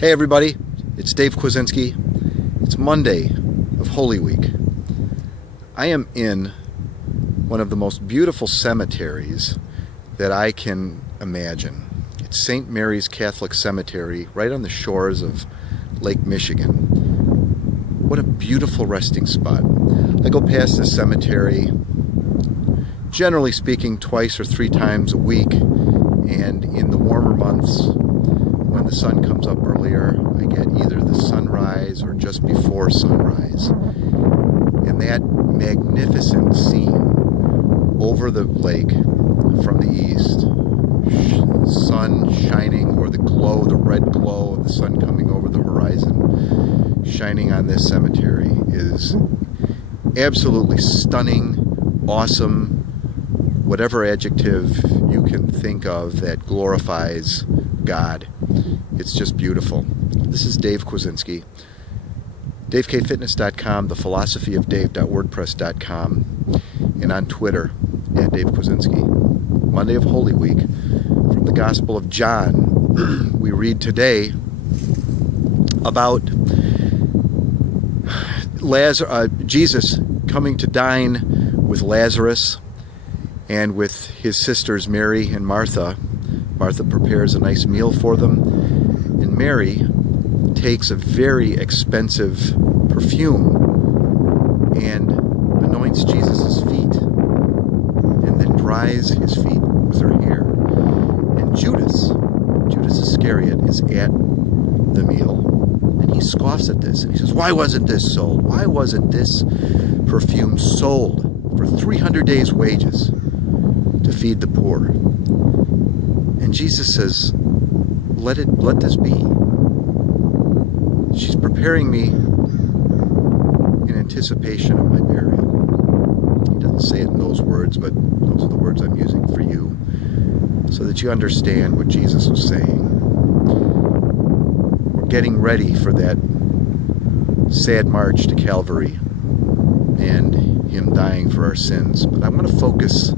Hey everybody, it's Dave Kwasinski. It's Monday of Holy Week. I am in one of the most beautiful cemeteries that I can imagine. It's St. Mary's Catholic Cemetery right on the shores of Lake Michigan. What a beautiful resting spot. I go past this cemetery, generally speaking, twice or three times a week, and in the warmer months, when the sun comes up earlier, I get either the sunrise or just before sunrise. And that magnificent scene over the lake from the east, sun shining, or the red glow of the sun coming over the horizon, shining on this cemetery, is absolutely stunning, awesome, whatever adjective you can think of that glorifies God. It's just beautiful. This is Dave Kwasinski. DaveKFitness.com, thephilosophyofdave.wordpress.com, and on Twitter at Dave Kwasinski. Monday of Holy Week, from the Gospel of John. We read today about Jesus coming to dine with Lazarus and with his sisters Mary and Martha. Martha prepares a nice meal for them, and Mary takes a very expensive perfume and anoints Jesus' feet and then dries his feet with her hair. And Judas Iscariot, is at the meal, and he scoffs at this, and he says, "Why wasn't this sold? Why wasn't this perfume sold for 300 days' wages to feed the poor?" And Jesus says, let this be. She's preparing me in anticipation of my burial. He doesn't say it in those words, but those are the words I'm using for you, so that you understand what Jesus was saying. We're getting ready for that sad march to Calvary and Him dying for our sins. But I want to focus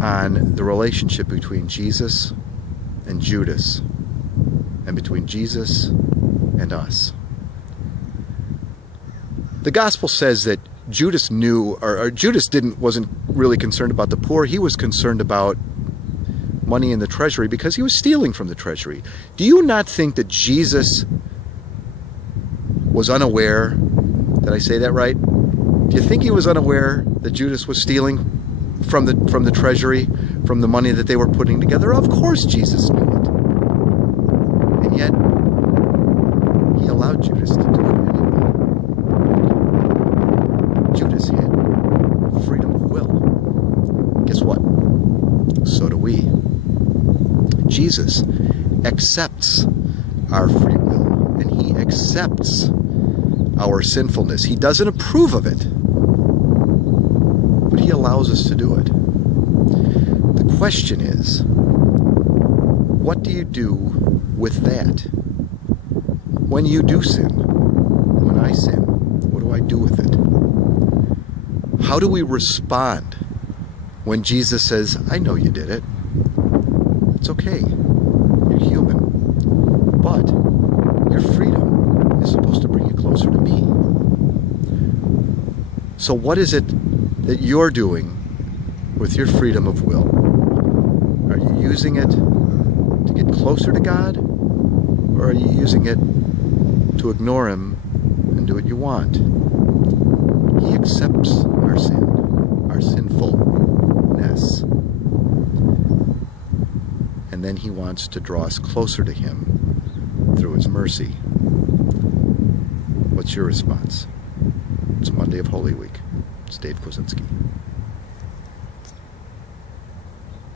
on the relationship between Jesus and Judas, and between Jesus and us. The gospel says that Judas knew, or Judas wasn't really concerned about the poor. He was concerned about money in the treasury because he was stealing from the treasury. Do you not think that Jesus was unaware? Did I say that right? Do you think he was unaware that Judas was stealing from the treasury, from the money that they were putting together? Of course Jesus knew it. And yet, he allowed Judas to do it anyway. Judas had freedom of will. Guess what? So do we. Jesus accepts our free will, and he accepts our sinfulness. He doesn't approve of it, but he allows us to do it. The question is, what do you do with that? When you do sin, when I sin, what do I do with it? How do we respond when Jesus says, "I know you did it. It's okay. You're human. But your freedom is supposed to bring you closer to me." So what is it that you're doing with your freedom of will? Are you using it to get closer to God, or are you using it to ignore Him and do what you want? He accepts our sin, our sinfulness, and then He wants to draw us closer to Him through His mercy. What's your response? It's Monday of Holy Week. It's Dave Kwasinski.